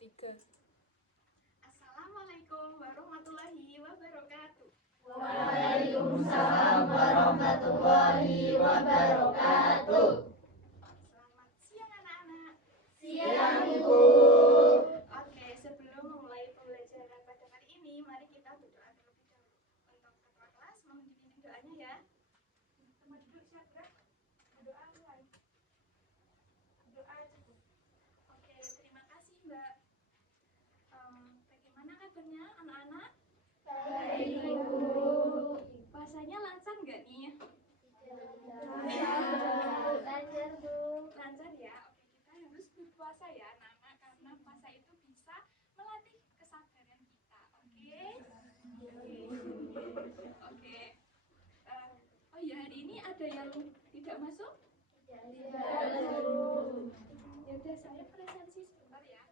3. Assalamualaikum warahmatullahi wabarakatuh. Waalaikumsalam warahmatullahi wabarakatuh. Selamat siang anak-anak. Siang Ibu. Oke, sebelum memulai pembelajaran pada hari ini, mari kita berdoa terlebih dahulu. Untuk ketua kelas, mohon dipimpin doanya ya. Teman duduk siapa? Berdoa mulai. Doa cukup. Oke, terima kasih Mbak. Bagaimana kabarnya anak-anak? Baik Ibu. Puasanya lancar nggak nih? Lancar Bu. Lancar ya. Oke, kita harus berpuasa ya anak-anak, karena puasa itu bisa melatih kesabaran kita. Oke. Oh ya, hari ini ada yang tidak masuk? Tidak Bu. Ya udah, saya presensi sebentar ya.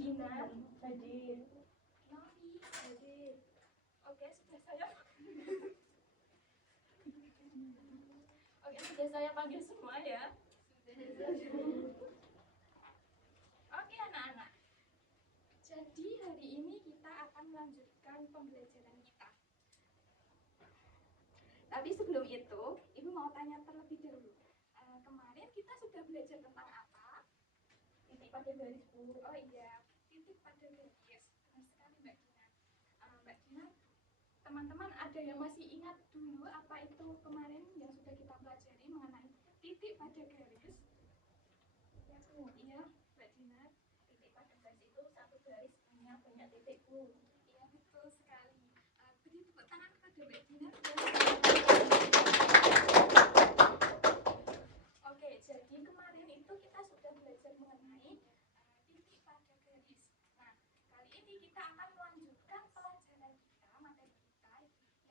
Dinar, Hadir. Novi, hadir. Oke, sudah saya Oke, sudah saya panggil semua ya. Oke anak-anak. Jadi hari ini kita akan melanjutkan pembelajaran kita. Tapi sebelum itu, Ibu mau tanya terlebih dahulu. Kemarin kita sudah belajar tentang apa? Titik pada garis Bu. Oh iya, titik pada garis. Benar sekali Mbak Dina. Mbak Dina, teman-teman ada yang masih ingat dulu apa itu kemarin yang sudah kita pelajari mengenai titik pada garis? Ya Bu. Iya, Mbak Dina. Titik pada garis itu satu garis punya banyak titik Bu. Iya, betul sekali. Beri tepuk tangan kepada Mbak Dina. Oke, jadi kemarin itu kita sudah belajar mengenai titik pada garis. Nah, kali ini kita akan melanjutkan pelajaran kita, materi kita,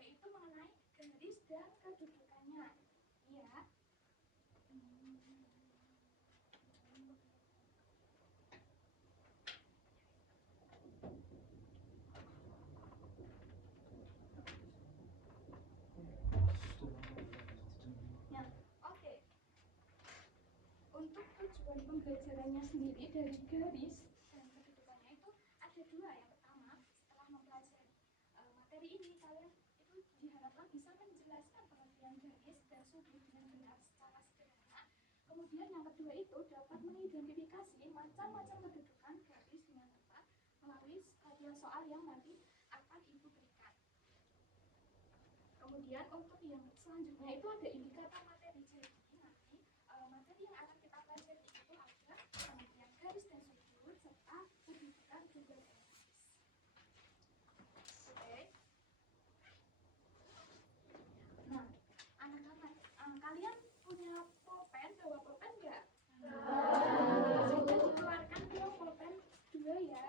yaitu mengenai garis dan kedudukannya. Iya. Ya, oke. Untuk tujuan pembelajarannya sendiri dari garis dan kedudukannya itu ada dua. Yang pertama, setelah mempelajari materi ini, kalian itu diharapkan bisa menjelaskan pengertian garis dan sudut dengan benar secara sederhana. Kemudian yang kedua itu dapat mengidentifikasi macam-macam kedudukan garis dengan tepat melalui kajian soal yang nanti akan Ibu berikan. Kemudian untuk yang selanjutnya itu ada indikator materi. Jadi nanti materi yang akan kita pelajari itu ada pengertian garis dan sudut serta kedudukan kedua garis. Oke. Nah, anak-anak, kalian punya pulpen, bawa pulpen nggak? Sudah dikeluarkan dong pulpen 2 ya.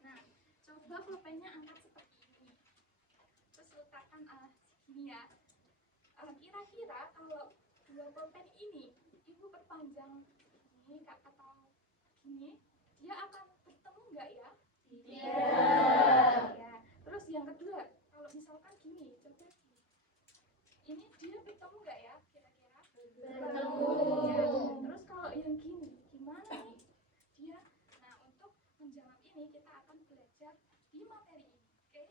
Nah, coba pulpennya angkat seperti ini. Terus letakkan sini ya. Kira-kira kalau 2 pulpen ini Ibu perpanjang ini atau gini, dia akan bertemu nggak ya? Tidak. Ya. Terus yang kedua, kalau misalkan gini, coba gini. Ini dia bertemu nggak ya? Kira-kira? Bertemu. Ya. Terus kalau yang gini, gimana nih? Dia. Nah, untuk menjawab ini kita akan belajar di materi ini. Oke?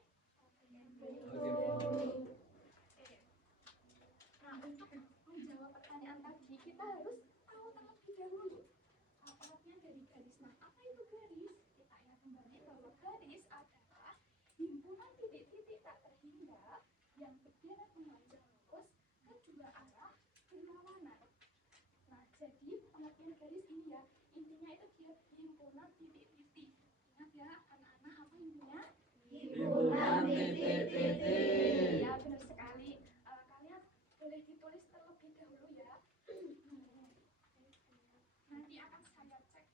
Oke. Nah, untuk menjawab pertanyaan tadi kita harus tahu terlebih dahulu pengertian dari garis. Nah, apa itu garis? Kita ingat kembali bahwa garis adalah himpunan titik-titik tak terhingga yang berderet memanjang lurus kedua arah berlawanan. Nah, jadi pengertian garis ini ya, intinya itu dia himpunan titik-titik. Ingat ya, anak-anak, apa intinya? Himpunan titik-titik. Ya, benar sekali. Kalian boleh ditulis terlebih dahulu ya. Nanti akan saya cek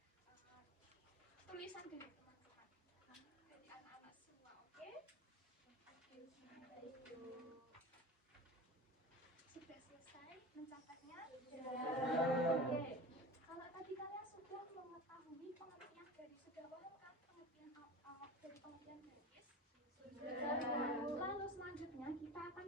tulisan dari teman-teman, dari anak-anak semua, oke? Sudah selesai mencatatnya? Oke. Kalau tadi kalian sudah mengetahui pengertian garis, sudah paham kan pengertian dari pengertian garis? Lalu selanjutnya kita akan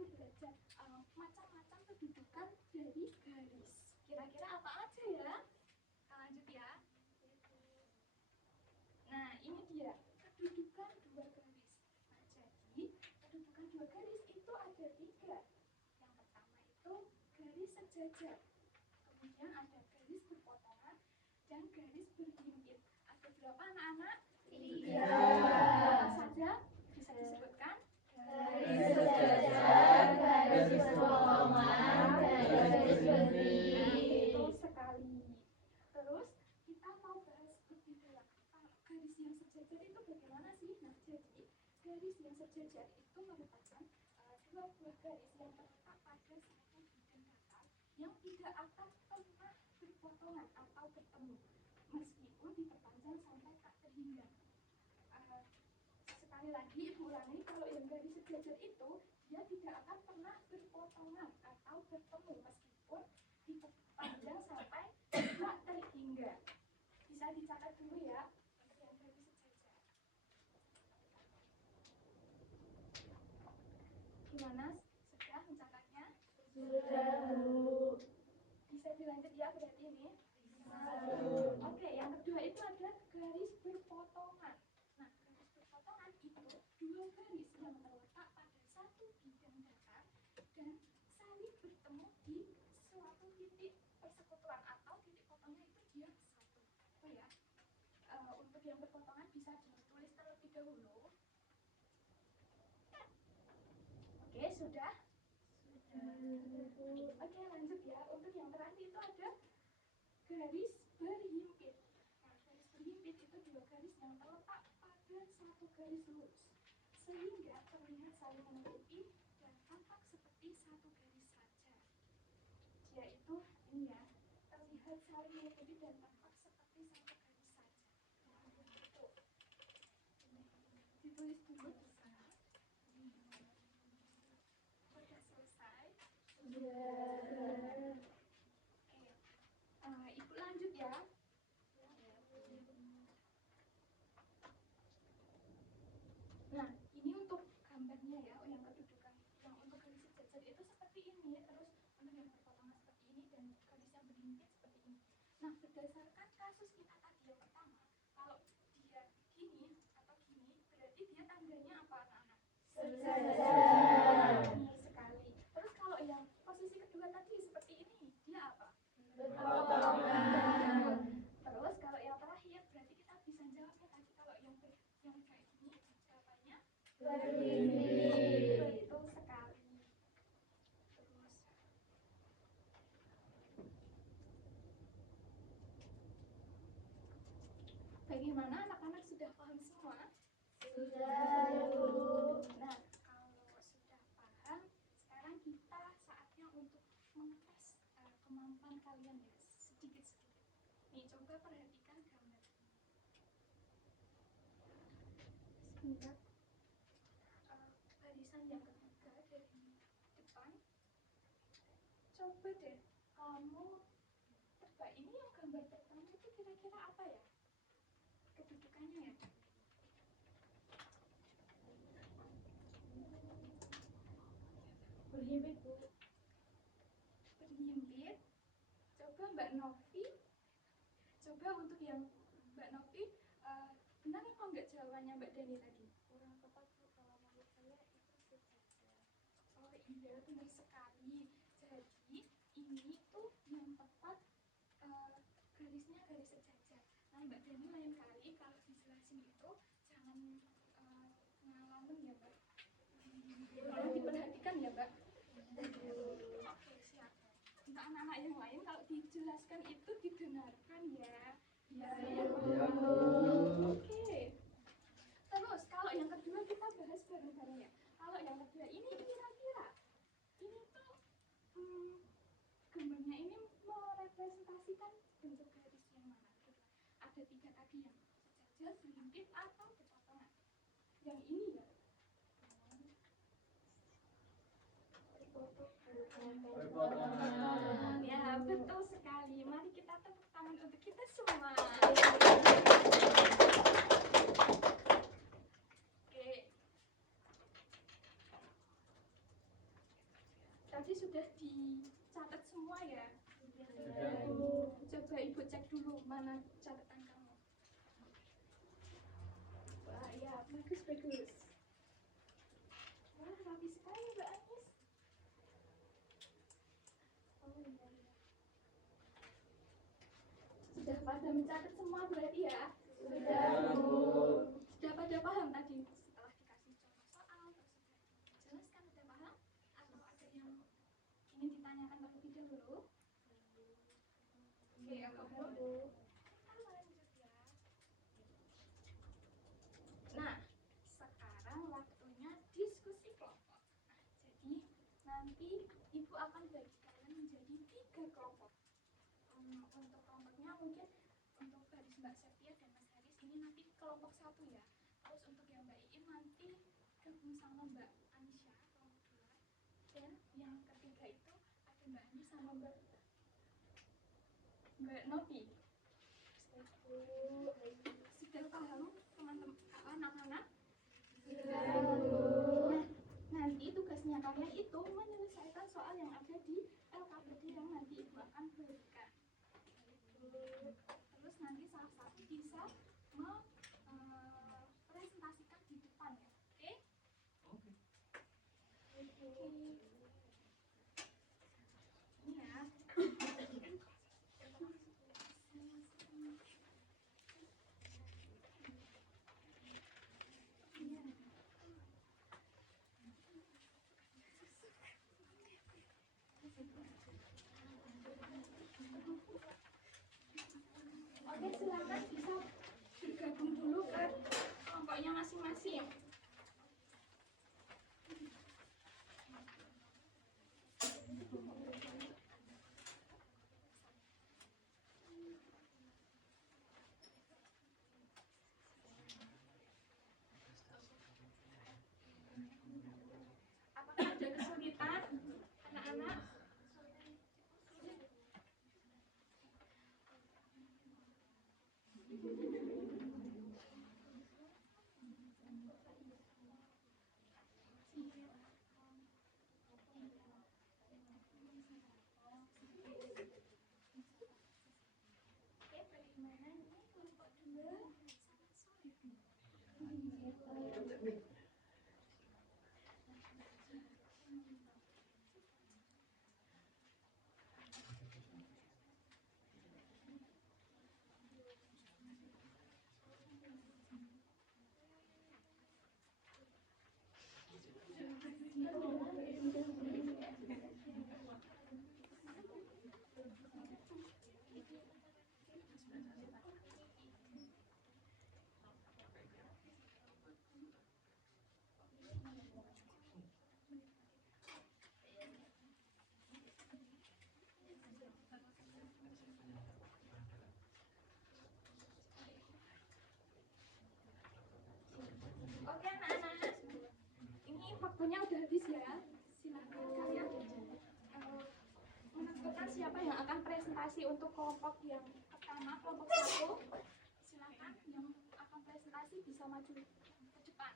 sejajar. Kemudian ada garis berpotongan dan garis berhimpit. Ada berapa anak-anak? 3. Apa saja? Bisa disebutkan? Garis sejajar, garis berpotongan, garis berhimpit. Betul sekali. Terus kita mau bahas lebih dalam. Kalau garis yang sejajar itu bagaimana sih? Nah, jadi garis yang sejajar itu merupakan dua buah garis yang terletak pada satu bidang datar yang tidak akan pernah berpotongan atau bertemu meskipun diperpanjang sampai tak terhingga. Sekali lagi ibu ulangi, kalau yang garis sejajar itu dia tidak akan pernah berpotongan atau bertemu meskipun diperpanjang sampai tak terhingga. Bisa dicatat dulu ya untuk yang garis sejajar. Gimana? Sudah mencatatnya? Sudah, Bu. Bisa dilanjut ya berarti ini? Oke, yang kedua itu ada garis berpotongan. Nah, garis berpotongan itu dua garis yang terletak pada satu bidang datar dan saling bertemu di suatu titik persekutuan atau titik potongnya itu dia satu. Oh ya, untuk yang berpotongan bisa ditulis terlebih dahulu. Oke, sudah? Oke, lanjut ya. Untuk yang terakhir itu ada garis berhimpit. Nah, garis berhimpit itu dua garis yang terletak pada satu garis lurus sehingga terlihat saling menutupi dan tampak seperti satu garis saja. Dia itu ini ya, terlihat saling menutupi dan tampak seperti satu garis saja. Tuh. Ditulis dulu bisa. Sudah selesai? Sudah. Ibu lanjut ya. Nah, ini untuk gambarnya ya, yang kedudukan. Yang untuk garis sejajar itu seperti ini, terus untuk yang berpotongan seperti ini dan garis yang berhimpit seperti ini. Nah, berdasarkan kasus kita tadi yang pertama, kalau dia gini atau gini, berarti dia tandanya apa anak-anak? Sejajar. Benar sekali. Terus kalau yang posisi kedua tadi seperti ini, dia apa? Berpotongan. Terus kalau yang terakhir berarti kita bisa jawabnya tadi kalau yang kayak gini jawabannya Berhimpit. betul sekali. Terus bagaimana anak-anak sudah paham semua? Sudah, Bu. Nah, kalau sudah paham, sekarang kita saatnya untuk mengetes kemampuan kalian ya, sedikit-sedikit. Nih, coba perhatikan gambar ini. Sebentar. Barisan yang ketiga dari depan. Coba deh, kamu tebak ini yang gambar pertama itu kira-kira apa ya? Kedudukannya ya? Berhimpit, Bu. Berhimpit. Coba Mbak Novi. Coba untuk yang Mbak Novi, benar apa enggak jawabannya Mbak Dani tadi? Kurang tepat, Bu. Kalau menurut saya itu sejajar. Oh iya, benar sekali. Jadi ini tuh yang tepat garisnya garis sejajar. Nah Mbak Dani lain kali kalau dijelasin itu jangan ngalamin ya Mbak. Tolong diperhatikan ya Mbak. Oke, siap. Untuk anak-anak yang lain kalau dijelaskan itu didengarkan ya. Ya. Oke. Terus kalau yang kedua kita bahas bareng-bareng ya. Kalau yang kedua ini kira-kira ini tuh gambarnya ini merepresentasikan bentuk garis yang mana? Ada tiga tadi yang sejajar, berhimpit atau berpotongan. Yang ini ya. Berpotongan. Ya, betul sekali. Mari kita tepuk tangan untuk kita semua. Oke. Tadi sudah dicatat semua ya? Sudah, Bu. Coba Ibu cek dulu mana catatan kamu. Wah, ya, bagus. Wah, rapi sekali Mbak Anis. Oh iya. Sudah mencatat semua berarti ya? Sudah, Bu. Sudah pada paham tadi? Setelah dikasih contoh soal, terus sudah dijelaskan, sudah paham? Atau ada yang ingin ditanyakan terlebih dahulu? Oke, apa dulu? Nah, sekarang waktunya diskusi kelompok. Jadi, nanti Ibu akan bagi kalian menjadi 3 kelompok. Untuk kelompoknya mungkin untuk baris Mbak Septia dan Mas Haris ini nanti kelompok 1 ya. Terus untuk yang Mbak Iin nanti gabung sama Mbak Anisha kelompok 2. Dan yang ketiga itu ada Mbak Ani sama Mbak Novi. Sudah paham teman-teman anak-anak? Nah, nanti tugasnya kalian itu menyelesaikan soal yang ada di LKPD yang nanti Ibu akan berikan. Terus nanti salah satu bisa presentasikan di depan ya. Oke? Oke. Ini ya. Oke, silakan bisa bergabung dulu ke kelompoknya masing-masing. Apakah ada kesulitan, anak-anak? Oke, bagaimana ini kelompok 2? Sangat sulit. Oke anak-anak, ini waktunya udah habis ya. Silahkan kalian menentukan siapa yang akan presentasi untuk kelompok yang pertama, kelompok 1. Silahkan yang akan presentasi bisa maju ke depan.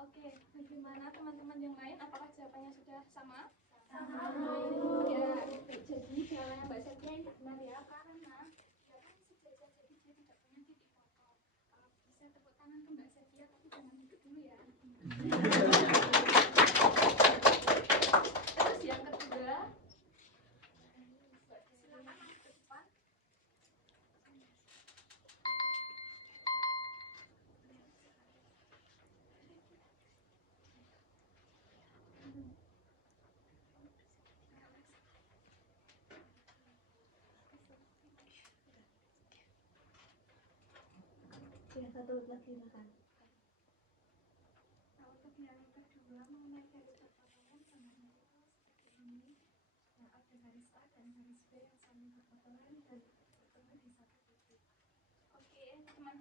Oke, bagaimana teman-teman yang lain? Apakah jawabannya sudah sama? Sama. Ya, jadi jawaban Mbak Setia ini benar ya, karena dia kan sejajar, jadi dia tidak punya titik potong. Bisa tepuk tangan ke Mbak Setia, tapi jangan duduk dulu ya. Terus yang kedua, silakan maju ke depan. Ya, satu lagi makan.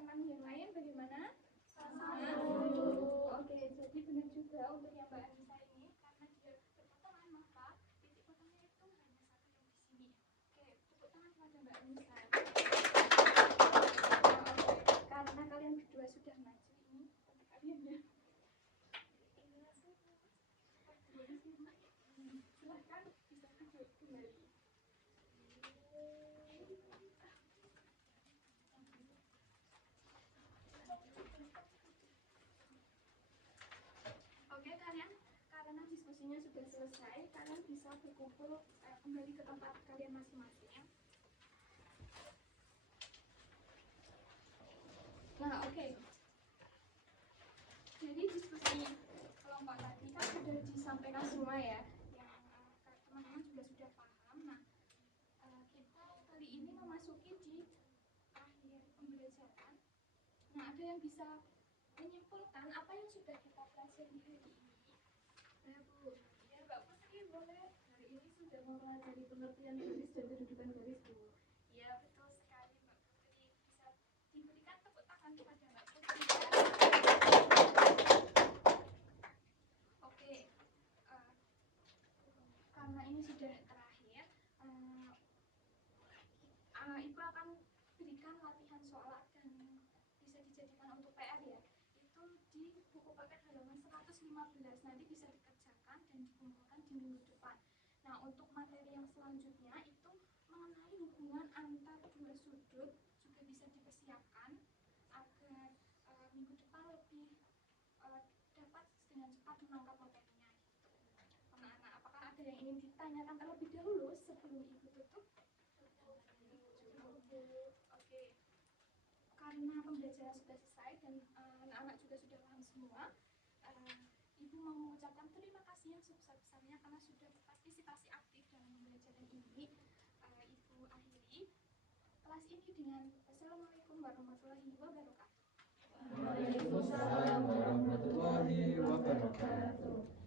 teman yang lain bagaimana? Satu. Oke, jadi benar juga untuk yang Mbak Anissa ini karena dia berpotongan maka titik potongnya itu hanya satu yang di sini. Oke, tepuk tangan kepada Mbak Anissa. Oke, karena kalian berdua sudah maju ini untuk kalian ya. Silahkan bisa duduk kembali. Oke kalian, karena diskusinya sudah selesai, kalian bisa berkumpul kembali ke tempat kalian masing-masing. Nah oke, jadi diskusi kelompok tadi kan sudah disampaikan semua ya, yang teman-teman juga sudah paham. Nah kita kali ini memasuki di akhir pembelajaran. Nah ada yang bisa menyimpulkan apa yang sudah kita pelajari hari ini? Nah, Bu, ya Mbak Putri boleh. Hari ini sudah mempelajari pengertian garis dan kedudukan garis, Bu. Ya betul sekali Mbak Putri. Bisa diberikan tepuk tangan kepada Mbak Putri. Oke, karena ini sudah terakhir, Ibu akan berikan latihan soal dan bisa dijadikan untuk PR ya. Itu di buku paket halaman 115, nanti bisa dikerjakan dan dikumpulkan di minggu depan. Nah untuk materi yang selanjutnya itu mengenai hubungan antar dua sudut juga bisa dipersiapkan agar minggu depan lebih dapat dengan cepat menangkap materinya gitu. Anak-anak, apakah ada yang ingin ditanyakan terlebih dahulu sebelum Ibu tutup? Oke, karena pembelajaran sudah selesai dan anak-anak juga sudah paham semua, Ibu mau mengucapkan terima kasih yang sebesar-besarnya karena sudah berpartisipasi aktif dalam pembelajaran ini. Ibu akhiri kelas ini dengan Assalamualaikum warahmatullahi wabarakatuh. Waalaikumsalam warahmatullahi wabarakatuh.